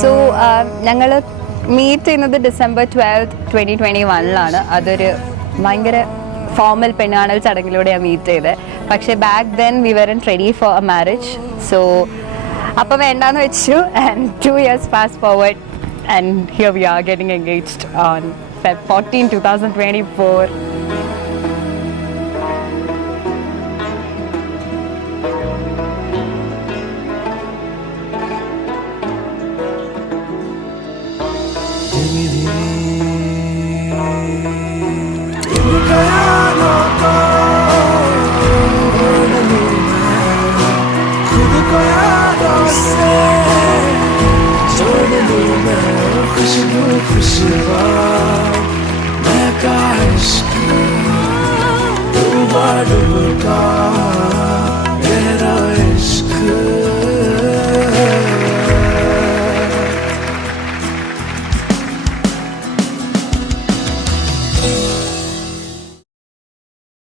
സോ ഞങ്ങൾ മീറ്റ് ചെയ്യുന്നത് December 12th, 2021 അതൊരു ഭയങ്കര ഫോർമൽ പെണ്ണാണൽ ചടങ്ങിലൂടെയാണ് മീറ്റ് ചെയ്തത്. പക്ഷേ back then we weren't ready for a marriage. So അപ്പം വേണ്ടാന്ന് വെച്ചു. And 2 years fast forward and here we are getting engaged on Feb 14, 2024. Khushboo